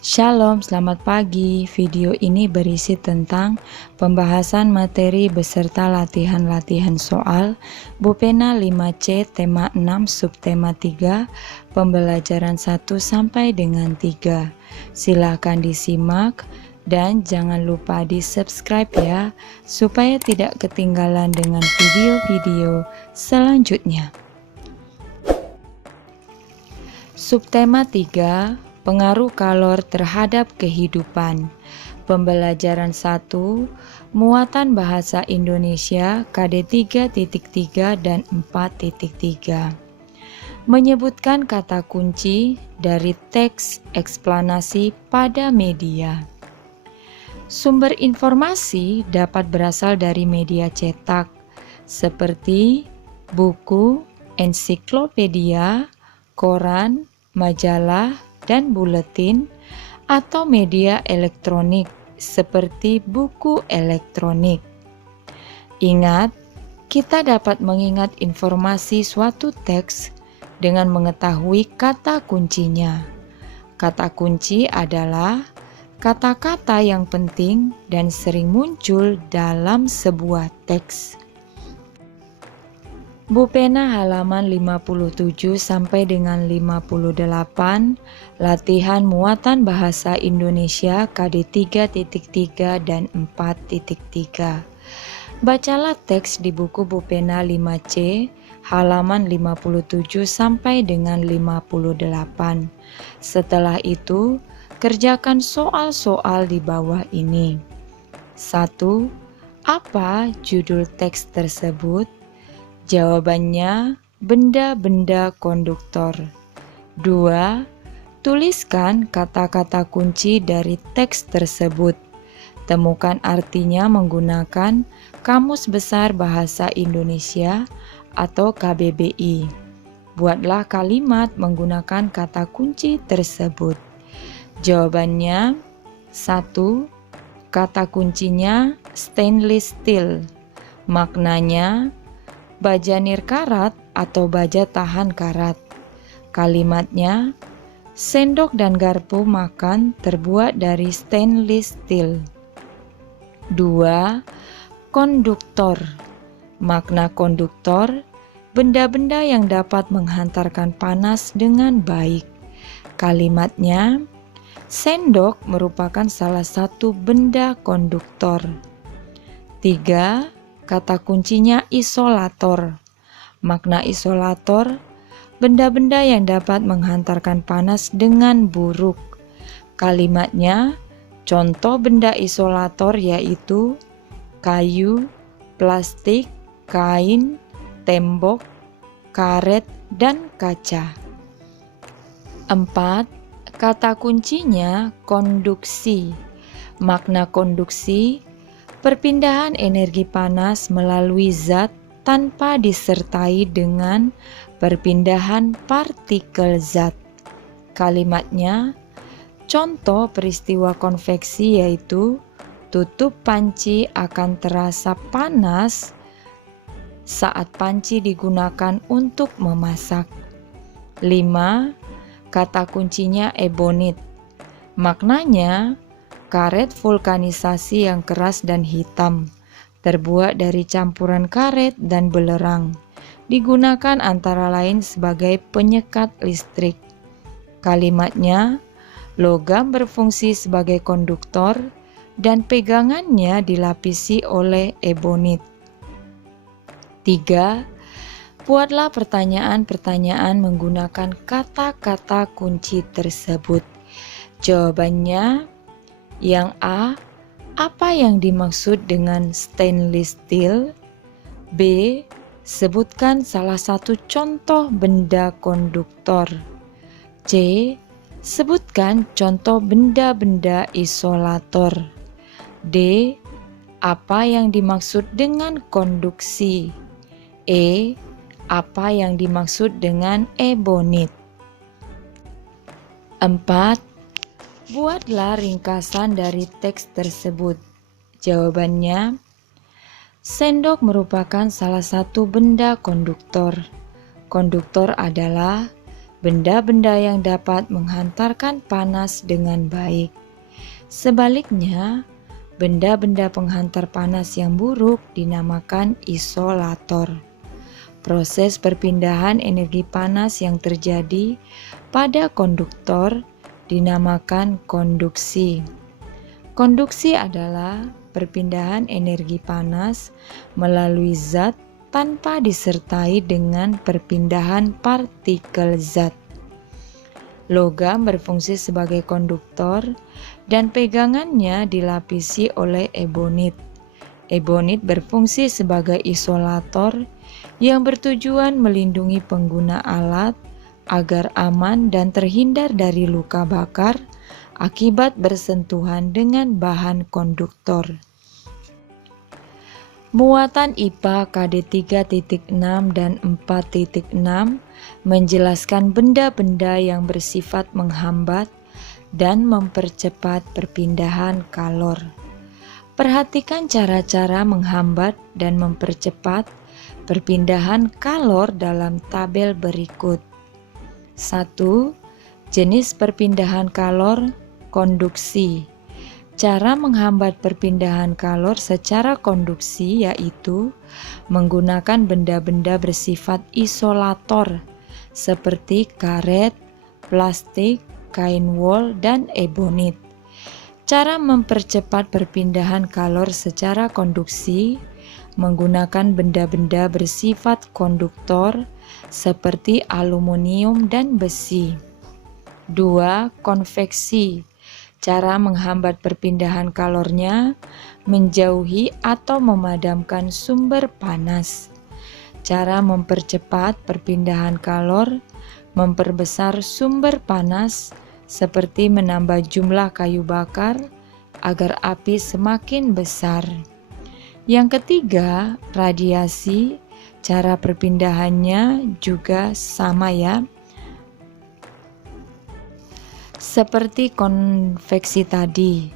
Shalom, selamat pagi. Video ini berisi tentang pembahasan materi beserta latihan-latihan soal Bupena 5C tema 6 subtema 3 pembelajaran 1 sampai dengan 3. Silakan disimak dan jangan lupa di-subscribe ya supaya tidak ketinggalan dengan video-video selanjutnya. Subtema 3, pengaruh kalor terhadap kehidupan. Pembelajaran 1, muatan bahasa Indonesia KD 3.3 dan 4.3. Menyebutkan kata kunci dari teks eksplanasi pada media. Sumber informasi dapat berasal dari media cetak seperti buku, ensiklopedia, koran, majalah, dan buletin, atau media elektronik seperti buku elektronik. Ingat, kita dapat mengingat informasi suatu teks dengan mengetahui kata kuncinya. Kata kunci adalah kata-kata yang penting dan sering muncul dalam sebuah teks. Bupena halaman 57 sampai dengan 58, latihan muatan bahasa Indonesia KD 3.3 dan 4.3. Bacalah teks di buku Bupena 5C halaman 57 sampai dengan 58. Setelah itu, kerjakan soal-soal di bawah ini. 1. Apa judul teks tersebut? Jawabannya, benda-benda konduktor. 2. Tuliskan kata-kata kunci dari teks tersebut. Temukan artinya menggunakan Kamus Besar Bahasa Indonesia atau KBBI. Buatlah kalimat menggunakan kata kunci tersebut. Jawabannya, 1. Kata kuncinya stainless steel. Maknanya, baja nirkarat atau baja tahan karat. Kalimatnya, sendok dan garpu makan terbuat dari stainless steel. 2. Konduktor. Makna konduktor, benda-benda yang dapat menghantarkan panas dengan baik. Kalimatnya, sendok merupakan salah satu benda konduktor. 3. Kata kuncinya isolator. Makna isolator, benda-benda yang dapat menghantarkan panas dengan buruk. Kalimatnya, contoh benda isolator yaitu kayu, plastik, kain, tembok, karet, dan kaca. 4. Kata kuncinya konduksi. Makna konduksi, perpindahan energi panas melalui zat tanpa disertai dengan perpindahan partikel zat. Kalimatnya, contoh peristiwa konveksi yaitu tutup panci akan terasa panas saat panci digunakan untuk memasak. 5. Kata kuncinya ebonit. Maknanya, karet vulkanisasi yang keras dan hitam, terbuat dari campuran karet dan belerang, digunakan antara lain sebagai penyekat listrik. Kalimatnya, logam berfungsi sebagai konduktor dan pegangannya dilapisi oleh ebonit. 3. Buatlah pertanyaan-pertanyaan menggunakan kata-kata kunci tersebut. Jawabannya, yang A, apa yang dimaksud dengan stainless steel? B, sebutkan salah satu contoh benda konduktor. C, sebutkan contoh benda-benda isolator. D, apa yang dimaksud dengan konduksi? E, apa yang dimaksud dengan ebonit? 4. Buatlah ringkasan dari teks tersebut. Jawabannya, sendok merupakan salah satu benda konduktor. Konduktor adalah benda-benda yang dapat menghantarkan panas dengan baik. Sebaliknya, benda-benda penghantar panas yang buruk dinamakan isolator. Proses perpindahan energi panas yang terjadi pada konduktor dinamakan konduksi. Konduksi adalah perpindahan energi panas melalui zat tanpa disertai dengan perpindahan partikel zat. Logam berfungsi sebagai konduktor dan pegangannya dilapisi oleh ebonit. Ebonit berfungsi sebagai isolator yang bertujuan melindungi pengguna alat agar aman dan terhindar dari luka bakar akibat bersentuhan dengan bahan konduktor. Muatan IPA KD 3.6 dan 4.6 menjelaskan benda-benda yang bersifat menghambat dan mempercepat perpindahan kalor. Perhatikan cara-cara menghambat dan mempercepat perpindahan kalor dalam tabel berikut. 1. Jenis perpindahan kalor konduksi. Cara menghambat perpindahan kalor secara konduksi yaitu menggunakan benda-benda bersifat isolator seperti karet, plastik, kain wol, dan ebonit. Cara mempercepat perpindahan kalor secara konduksi menggunakan benda-benda bersifat konduktor seperti aluminium dan besi. 2. Konveksi. Cara menghambat perpindahan kalornya menjauhi atau memadamkan sumber panas. Cara mempercepat perpindahan kalor memperbesar sumber panas seperti menambah jumlah kayu bakar agar api semakin besar. Yang ketiga, radiasi. Cara perpindahannya juga sama ya. Seperti konveksi tadi,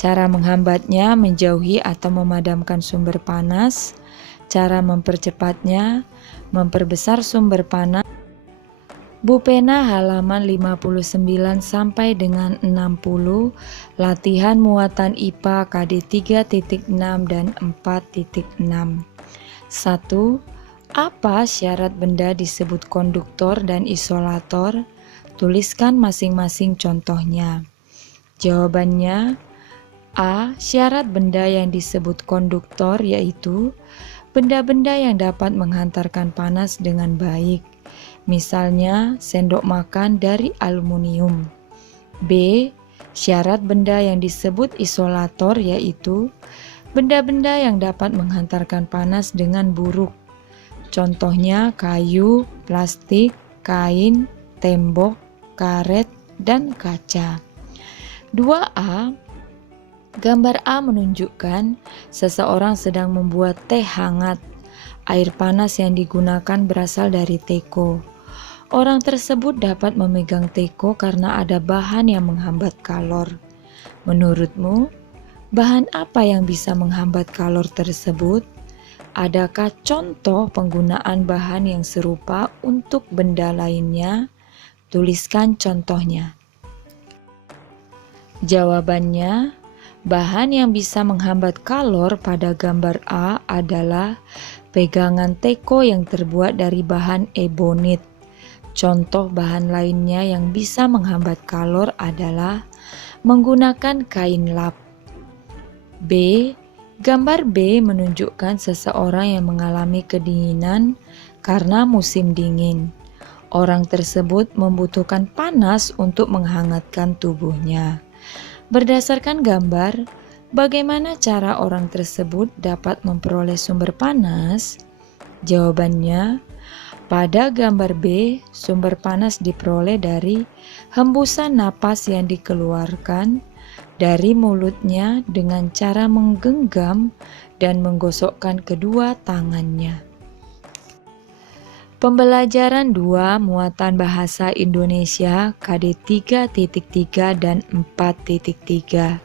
cara menghambatnya menjauhi atau memadamkan sumber panas. Cara mempercepatnya memperbesar sumber panas. Bu Pena halaman 59 sampai dengan 60, latihan muatan IPA KD 3.6 dan 4.6. 1. Apa syarat benda disebut konduktor dan isolator? Tuliskan masing-masing contohnya. Jawabannya, A. Syarat benda yang disebut konduktor yaitu benda-benda yang dapat menghantarkan panas dengan baik. Misalnya, sendok makan dari aluminium. B. Syarat benda yang disebut isolator yaitu benda-benda yang dapat menghantarkan panas dengan buruk. Contohnya kayu, plastik, kain, tembok, karet, dan kaca. 2A. Gambar A menunjukkan seseorang sedang membuat teh hangat. Air panas yang digunakan berasal dari teko. Orang tersebut dapat memegang teko karena ada bahan yang menghambat kalor. Menurutmu, bahan apa yang bisa menghambat kalor tersebut? Adakah contoh penggunaan bahan yang serupa untuk benda lainnya? Tuliskan contohnya. Jawabannya, bahan yang bisa menghambat kalor pada gambar A adalah pegangan teko yang terbuat dari bahan ebonit. Contoh bahan lainnya yang bisa menghambat kalor adalah menggunakan kain lap. B. Gambar B menunjukkan seseorang yang mengalami kedinginan karena musim dingin. Orang tersebut membutuhkan panas untuk menghangatkan tubuhnya. Berdasarkan gambar, bagaimana cara orang tersebut dapat memperoleh sumber panas? Jawabannya, pada gambar B, sumber panas diperoleh dari hembusan napas yang dikeluarkan dari mulutnya dengan cara menggenggam dan menggosokkan kedua tangannya. Pembelajaran 2 Muatan Bahasa Indonesia KD 3.3 dan 4.3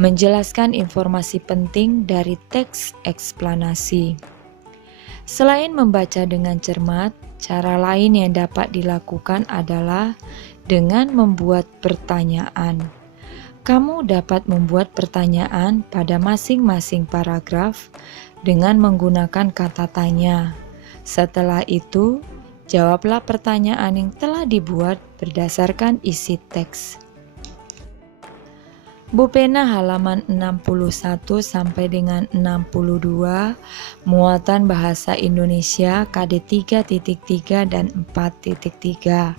menjelaskan informasi penting dari teks eksplanasi. Selain membaca dengan cermat, Cara lain yang dapat dilakukan adalah dengan membuat pertanyaan. Kamu dapat membuat pertanyaan pada masing-masing paragraf dengan menggunakan kata tanya. Setelah itu, jawablah pertanyaan yang telah dibuat berdasarkan isi teks. Bu Pena halaman 61 sampai dengan 62, muatan bahasa Indonesia KD 3.3 dan 4.3.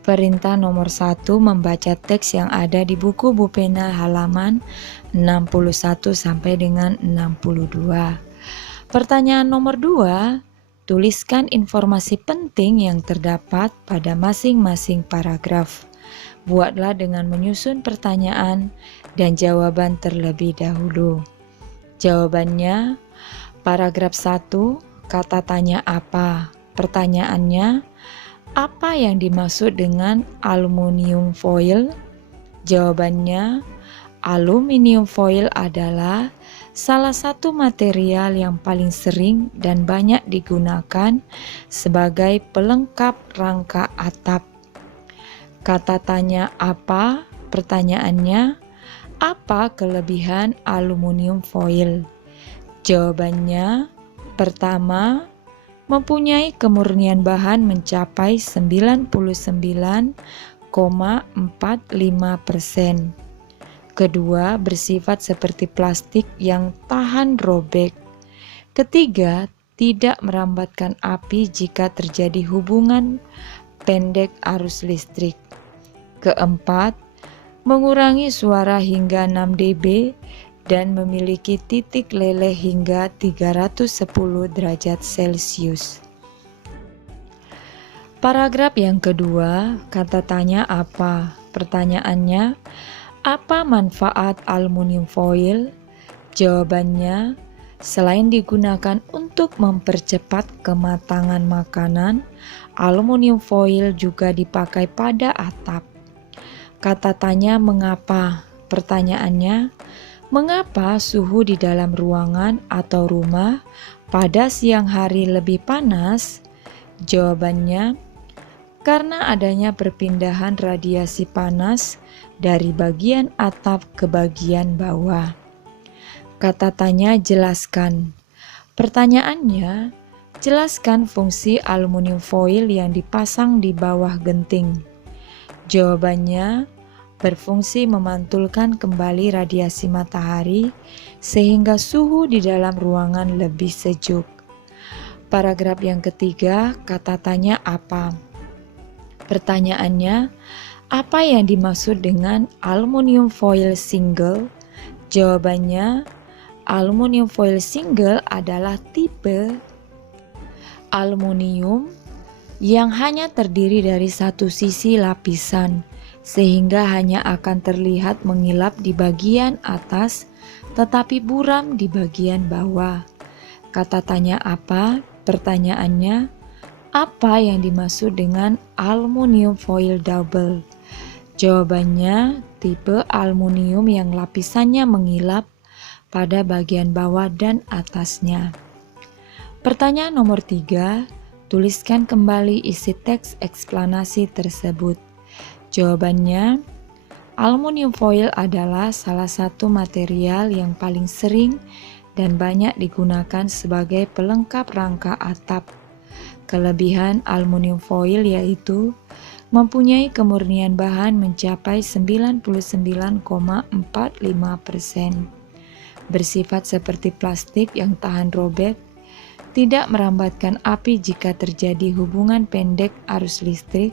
Perintah nomor 1 membaca teks yang ada di buku Bu Pena halaman 61 sampai dengan 62. Pertanyaan nomor 2, tuliskan informasi penting yang terdapat pada masing-masing paragraf. Buatlah dengan menyusun pertanyaan dan jawaban terlebih dahulu. Jawabannya, paragraf 1, kata tanya apa? Pertanyaannya, apa yang dimaksud dengan aluminium foil? Jawabannya, aluminium foil adalah salah satu material yang paling sering dan banyak digunakan sebagai pelengkap rangka atap. Kata tanya apa? Pertanyaannya, apa kelebihan aluminium foil? Jawabannya, pertama, mempunyai kemurnian bahan mencapai 99,45%. Kedua, bersifat seperti plastik yang tahan robek. Ketiga, tidak merambatkan api jika terjadi hubungan pendek arus listrik. Keempat, mengurangi suara hingga 6 dB dan memiliki titik leleh hingga 310 derajat Celcius. Paragraf yang kedua, kata tanya apa? Pertanyaannya, apa manfaat aluminium foil? Jawabannya, selain digunakan untuk mempercepat kematangan makanan, aluminium foil juga dipakai pada atap. Kata tanya mengapa? Pertanyaannya, mengapa suhu di dalam ruangan atau rumah pada siang hari lebih panas? Jawabannya, karena adanya perpindahan radiasi panas dari bagian atap ke bagian bawah. Kata tanya jelaskan. Pertanyaannya, jelaskan fungsi aluminium foil yang dipasang di bawah genting. Jawabannya, berfungsi memantulkan kembali radiasi matahari sehingga suhu di dalam ruangan lebih sejuk. Paragraf yang ketiga, kata tanya apa? Pertanyaannya, apa yang dimaksud dengan aluminium foil single? Jawabannya, aluminium foil single adalah tipe aluminium yang hanya terdiri dari satu sisi lapisan, sehingga hanya akan terlihat mengilap di bagian atas, tetapi buram di bagian bawah. Kata tanya apa? Pertanyaannya, apa yang dimaksud dengan aluminium foil double? Jawabannya, tipe aluminium yang lapisannya mengilap pada bagian bawah dan atasnya. Pertanyaan nomor 3, tuliskan kembali isi teks eksplanasi tersebut. Jawabannya, aluminium foil adalah salah satu material yang paling sering dan banyak digunakan sebagai pelengkap rangka atap. Kelebihan aluminium foil yaitu mempunyai kemurnian bahan mencapai 99,45%. Bersifat seperti plastik yang tahan robek, tidak merambatkan api jika terjadi hubungan pendek arus listrik,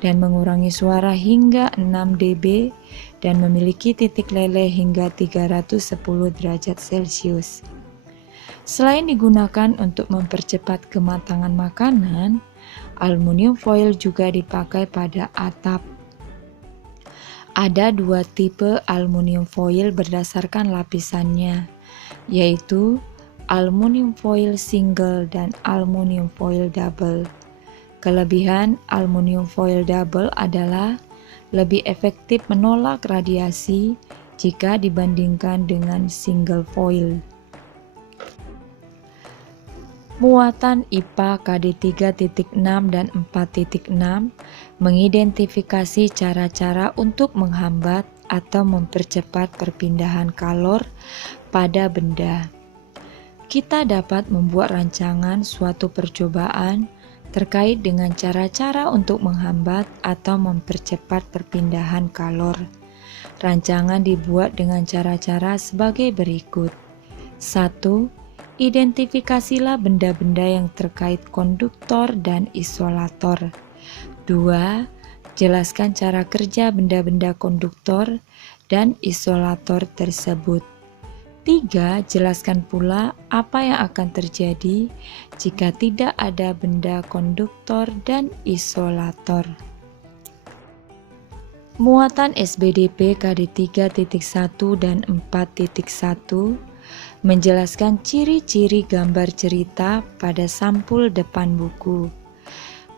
dan mengurangi suara hingga 6 dB dan memiliki titik leleh hingga 310 derajat Celcius. Selain digunakan untuk mempercepat kematangan makanan, aluminium foil juga dipakai pada atap. Ada dua tipe aluminium foil berdasarkan lapisannya, yaitu aluminium foil single dan aluminium foil double. Kelebihan aluminium foil double adalah lebih efektif menolak radiasi jika dibandingkan dengan single foil. Muatan IPA KD 3.6 dan 4.6 mengidentifikasi cara-cara untuk menghambat atau mempercepat perpindahan kalor pada benda. Kita dapat membuat rancangan suatu percobaan terkait dengan cara-cara untuk menghambat atau mempercepat perpindahan kalor. Rancangan dibuat dengan cara-cara sebagai berikut. 1. Identifikasilah benda-benda yang terkait konduktor dan isolator. 2. Jelaskan cara kerja benda-benda konduktor dan isolator tersebut. 3. Jelaskan pula apa yang akan terjadi jika tidak ada benda konduktor dan isolator. Muatan SBDP KD 3.1 dan 4.1 menjelaskan ciri-ciri gambar cerita pada sampul depan buku.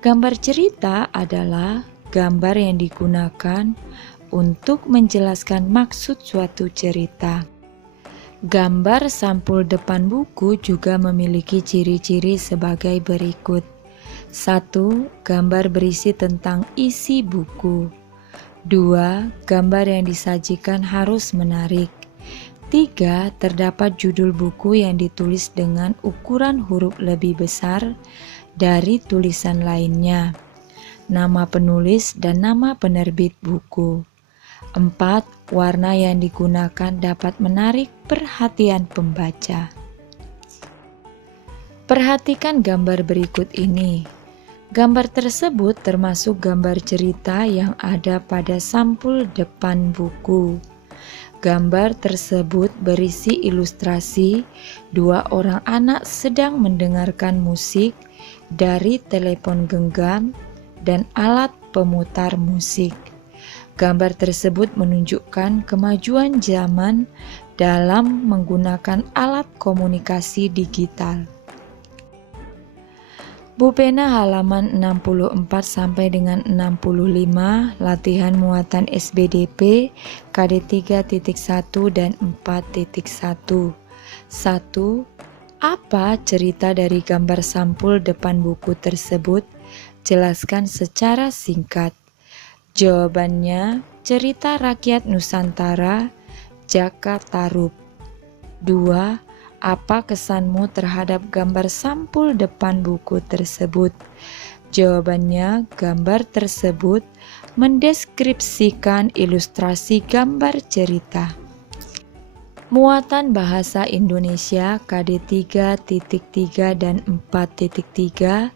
Gambar cerita adalah gambar yang digunakan untuk menjelaskan maksud suatu cerita. Gambar sampul depan buku juga memiliki ciri-ciri sebagai berikut. 1. Gambar berisi tentang isi buku. 2. Gambar yang disajikan harus menarik. 3. Terdapat judul buku yang ditulis dengan ukuran huruf lebih besar dari tulisan lainnya, nama penulis dan nama penerbit buku. 4. Warna yang digunakan dapat menarik perhatian pembaca. Perhatikan gambar berikut ini. Gambar tersebut termasuk gambar cerita yang ada pada sampul depan buku. Gambar tersebut berisi ilustrasi dua orang anak sedang mendengarkan musik dari telepon genggam dan alat pemutar musik. Gambar tersebut menunjukkan kemajuan zaman dalam menggunakan alat komunikasi digital. Bu Pena halaman 64 sampai dengan 65, latihan muatan SBDP KD 3.1 dan 4.1. 1. Apa cerita dari gambar sampul depan buku tersebut? Jelaskan secara singkat. Jawabannya, cerita rakyat Nusantara, Jaka Tarub. 2. Apa kesanmu terhadap gambar sampul depan buku tersebut? Jawabannya, gambar tersebut mendeskripsikan ilustrasi gambar cerita. Muatan Bahasa Indonesia KD 3.3 dan 4.3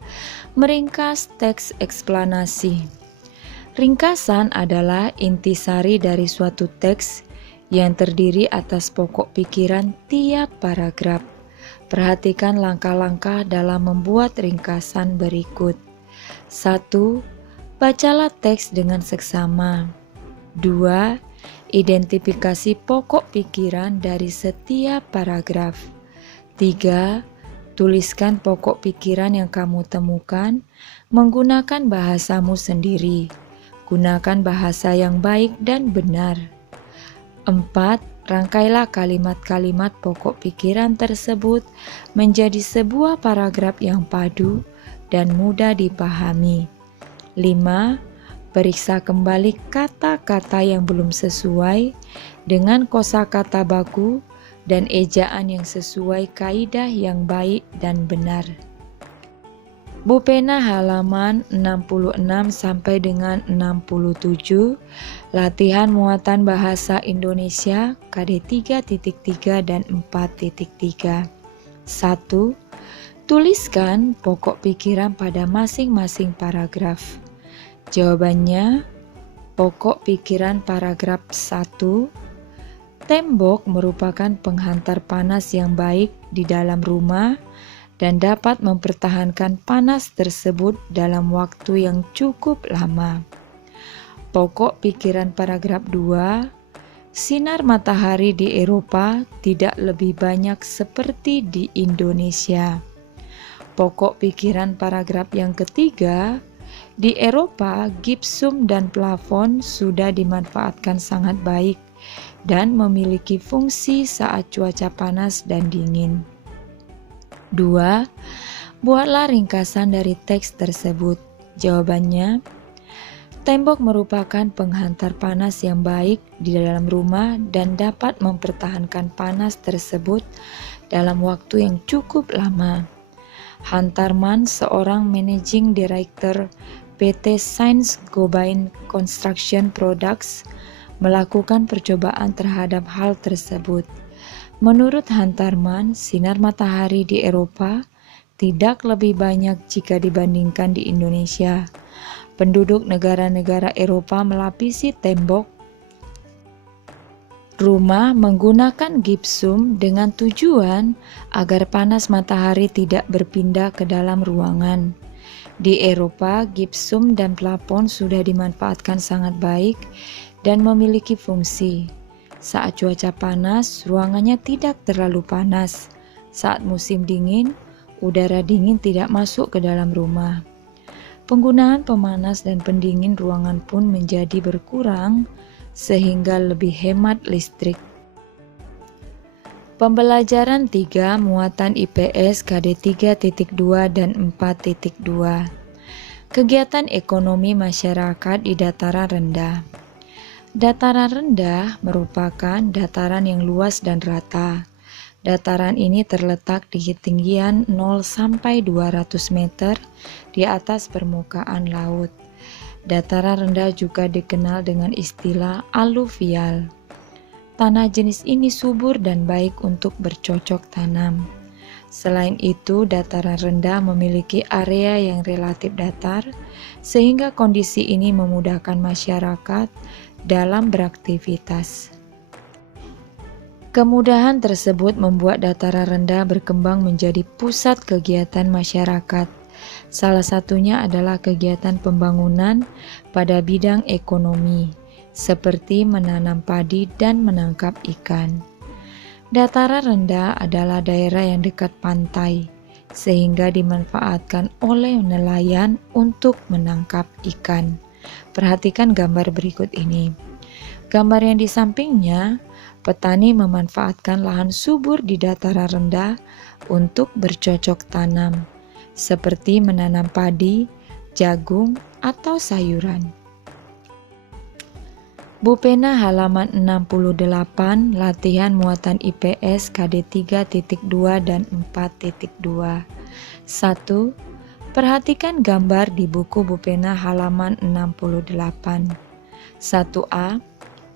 meringkas teks eksplanasi. Ringkasan adalah intisari dari suatu teks yang terdiri atas pokok pikiran tiap paragraf. Perhatikan langkah-langkah dalam membuat ringkasan berikut. 1. Bacalah teks dengan seksama. 2. Identifikasi pokok pikiran dari setiap paragraf. 3. Tuliskan pokok pikiran yang kamu temukan menggunakan bahasamu sendiri. Gunakan bahasa yang baik dan benar. 4. Rangkailah kalimat-kalimat pokok pikiran tersebut menjadi sebuah paragraf yang padu dan mudah dipahami. 5. Periksa kembali kata-kata yang belum sesuai dengan kosakata baku dan ejaan yang sesuai kaidah yang baik dan benar. Bu Pena halaman 66 sampai dengan 67, latihan muatan bahasa Indonesia KD 3.3 dan 4.3. 1. Tuliskan pokok pikiran pada masing-masing paragraf. Jawabannya, pokok pikiran paragraf 1. Tembok merupakan penghantar panas yang baik di dalam rumah dan dapat mempertahankan panas tersebut dalam waktu yang cukup lama. Pokok pikiran paragraf 2, sinar matahari di Eropa tidak lebih banyak seperti di Indonesia. Pokok pikiran paragraf yang ketiga, di Eropa gipsum dan plafon sudah dimanfaatkan sangat baik dan memiliki fungsi saat cuaca panas dan dingin. 2. Buatlah ringkasan dari teks tersebut. Jawabannya, tembok merupakan penghantar panas yang baik di dalam rumah dan dapat mempertahankan panas tersebut dalam waktu yang cukup lama. Hantarman, seorang managing director PT Saint-Gobain Construction Products, melakukan percobaan terhadap hal tersebut. Menurut Hantarman, sinar matahari di Eropa tidak lebih banyak jika dibandingkan di Indonesia. Penduduk negara-negara Eropa melapisi tembok rumah menggunakan gipsum dengan tujuan agar panas matahari tidak berpindah ke dalam ruangan. Di Eropa, gipsum dan plafon sudah dimanfaatkan sangat baik dan memiliki fungsi. Saat cuaca panas, ruangannya tidak terlalu panas. Saat musim dingin, udara dingin tidak masuk ke dalam rumah. Penggunaan pemanas dan pendingin ruangan pun menjadi berkurang sehingga lebih hemat listrik. Pembelajaran 3 muatan IPS KD 3.2 dan 4.2. Kegiatan ekonomi masyarakat di dataran rendah. Dataran rendah merupakan dataran yang luas dan rata. Dataran ini terletak di ketinggian 0 sampai 200 meter di atas permukaan laut. Dataran rendah juga dikenal dengan istilah aluvial. Tanah jenis ini subur dan baik untuk bercocok tanam. Selain itu, dataran rendah memiliki area yang relatif datar, sehingga kondisi ini memudahkan masyarakat dalam beraktivitas. Kemudahan tersebut membuat dataran rendah berkembang menjadi pusat kegiatan masyarakat. Salah satunya adalah kegiatan pembangunan pada bidang ekonomi, seperti menanam padi dan menangkap ikan. Dataran rendah adalah daerah yang dekat pantai, sehingga dimanfaatkan oleh nelayan untuk menangkap ikan. Perhatikan gambar berikut ini. Gambar yang di sampingnya, petani memanfaatkan lahan subur di dataran rendah untuk bercocok tanam, seperti menanam padi, jagung, atau sayuran. Bu Pena halaman 68, latihan muatan IPS KD 3.2 dan 4.2. 1. Perhatikan gambar di buku Bu Pena halaman 68. 1A.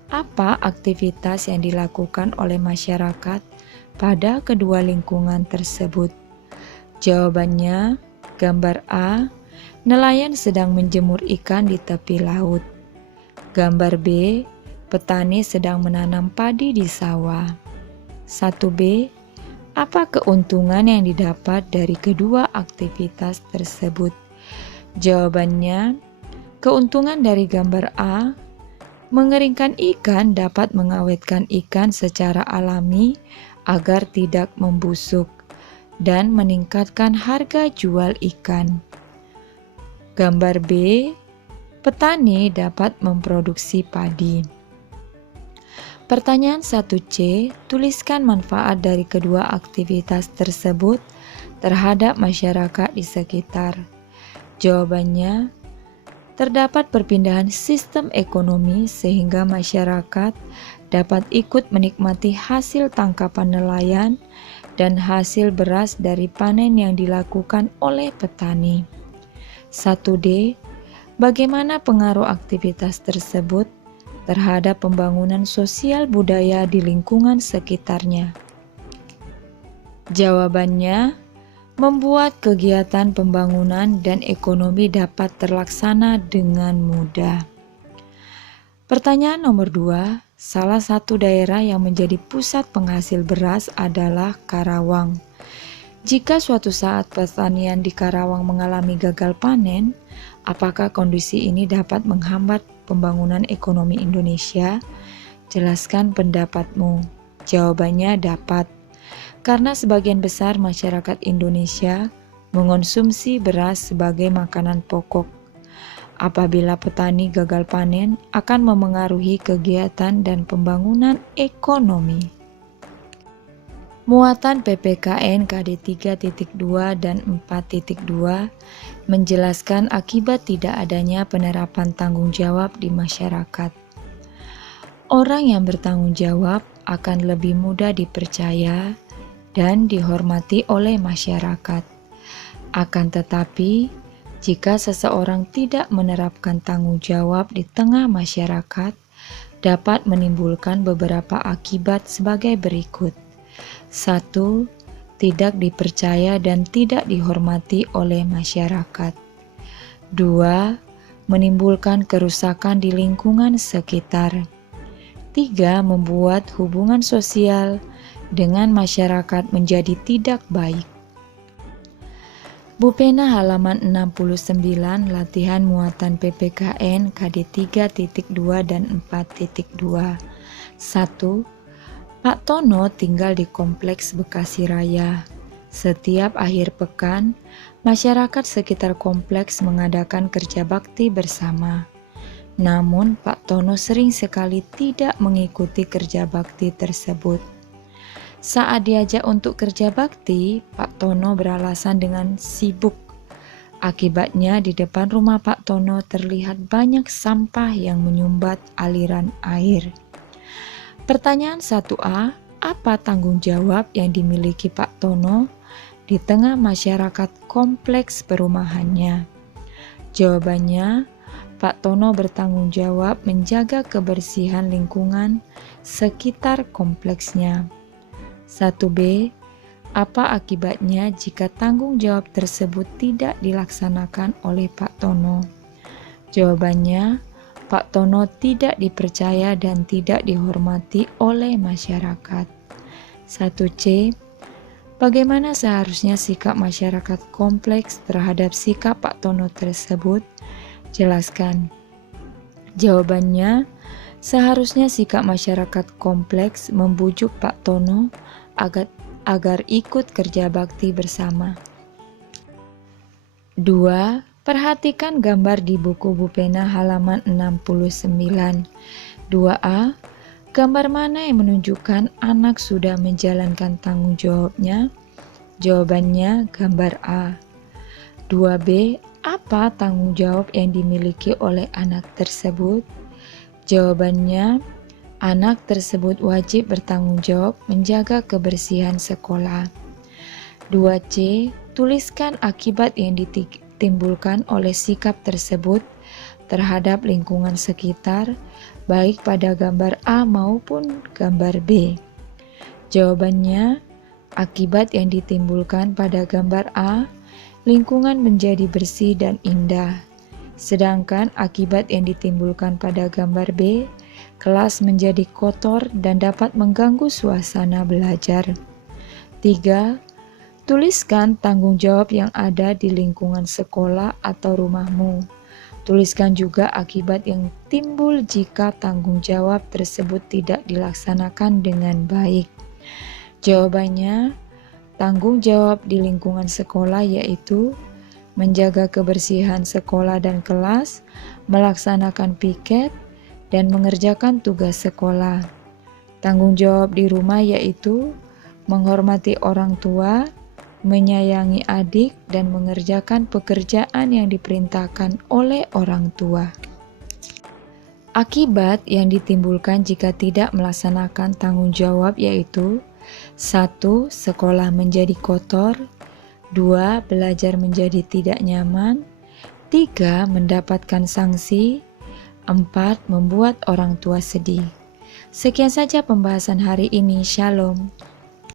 Apa aktivitas yang dilakukan oleh masyarakat pada kedua lingkungan tersebut? Jawabannya, gambar A, nelayan sedang menjemur ikan di tepi laut. Gambar B, petani sedang menanam padi di sawah. 1B, apa keuntungan yang didapat dari kedua aktivitas tersebut? Jawabannya, keuntungan dari gambar A, mengeringkan ikan dapat mengawetkan ikan secara alami agar tidak membusuk dan meningkatkan harga jual ikan. Gambar B, petani dapat memproduksi padi. Pertanyaan 1C, tuliskan manfaat dari kedua aktivitas tersebut terhadap masyarakat di sekitar. Jawabannya, terdapat perpindahan sistem ekonomi sehingga masyarakat dapat ikut menikmati hasil tangkapan nelayan dan hasil beras dari panen yang dilakukan oleh petani. 1D. Bagaimana pengaruh aktivitas tersebut terhadap pembangunan sosial budaya di lingkungan sekitarnya? Jawabannya, membuat kegiatan pembangunan dan ekonomi dapat terlaksana dengan mudah. Pertanyaan nomor 2. Salah satu daerah yang menjadi pusat penghasil beras adalah Karawang. Jika suatu saat pertanian di Karawang mengalami gagal panen, apakah kondisi ini dapat menghambat pembangunan ekonomi Indonesia? Jelaskan pendapatmu. Jawabannya dapat, karena sebagian besar masyarakat Indonesia mengonsumsi beras sebagai makanan pokok. Apabila petani gagal panen, akan memengaruhi kegiatan dan pembangunan ekonomi. Muatan PPKN KD 3.2 dan 4.2 menjelaskan akibat tidak adanya penerapan tanggung jawab di masyarakat. Orang yang bertanggung jawab akan lebih mudah dipercaya dan dihormati oleh masyarakat. Akan tetapi, jika seseorang tidak menerapkan tanggung jawab di tengah masyarakat, dapat menimbulkan beberapa akibat sebagai berikut. 1. Tidak dipercaya dan tidak dihormati oleh masyarakat. 2. Menimbulkan kerusakan di lingkungan sekitar. 3. Membuat hubungan sosial dengan masyarakat menjadi tidak baik. Bupena halaman 69 latihan muatan PPKN KD 3.2 dan 4.2. 1. Pak Tono tinggal di Kompleks Bekasi Raya. Setiap akhir pekan, masyarakat sekitar kompleks mengadakan kerja bakti bersama. Namun, Pak Tono sering sekali tidak mengikuti kerja bakti tersebut. Saat diajak untuk kerja bakti, Pak Tono beralasan dengan sibuk. Akibatnya, di depan rumah Pak Tono terlihat banyak sampah yang menyumbat aliran air. Pertanyaan 1A, apa tanggung jawab yang dimiliki Pak Tono di tengah masyarakat kompleks perumahannya? Jawabannya, Pak Tono bertanggung jawab menjaga kebersihan lingkungan sekitar kompleksnya. 1B, apa akibatnya jika tanggung jawab tersebut tidak dilaksanakan oleh Pak Tono? Jawabannya, Pak Tono tidak dipercaya dan tidak dihormati oleh masyarakat. 1C. Bagaimana seharusnya sikap masyarakat kompleks terhadap sikap Pak Tono tersebut? Jelaskan. Jawabannya, seharusnya sikap masyarakat kompleks membujuk Pak Tono agar ikut kerja bakti bersama. 2. Perhatikan gambar di buku Bupena halaman 69. 2A. Gambar mana yang menunjukkan anak sudah menjalankan tanggung jawabnya? Jawabannya gambar A. 2B. Apa tanggung jawab yang dimiliki oleh anak tersebut? Jawabannya, anak tersebut wajib bertanggung jawab menjaga kebersihan sekolah. 2C. Tuliskan akibat yang ditimbulkan oleh sikap tersebut terhadap lingkungan sekitar, baik pada gambar A maupun gambar B. Jawabannya, akibat yang ditimbulkan pada gambar A, lingkungan menjadi bersih dan indah. Sedangkan akibat yang ditimbulkan pada gambar B, kelas menjadi kotor dan dapat mengganggu suasana belajar. 3. Tuliskan tanggung jawab yang ada di lingkungan sekolah atau rumahmu. Tuliskan juga akibat yang timbul jika tanggung jawab tersebut tidak dilaksanakan dengan baik. Jawabannya, tanggung jawab di lingkungan sekolah yaitu menjaga kebersihan sekolah dan kelas, melaksanakan piket, dan mengerjakan tugas sekolah. Tanggung jawab di rumah yaitu menghormati orang tua, menyayangi adik, dan mengerjakan pekerjaan yang diperintahkan oleh orang tua. Akibat yang ditimbulkan jika tidak melaksanakan tanggung jawab yaitu 1. Sekolah menjadi kotor. 2. Belajar menjadi tidak nyaman. 3. Mendapatkan sanksi. 4. Membuat orang tua sedih. Sekian saja pembahasan hari ini. Shalom.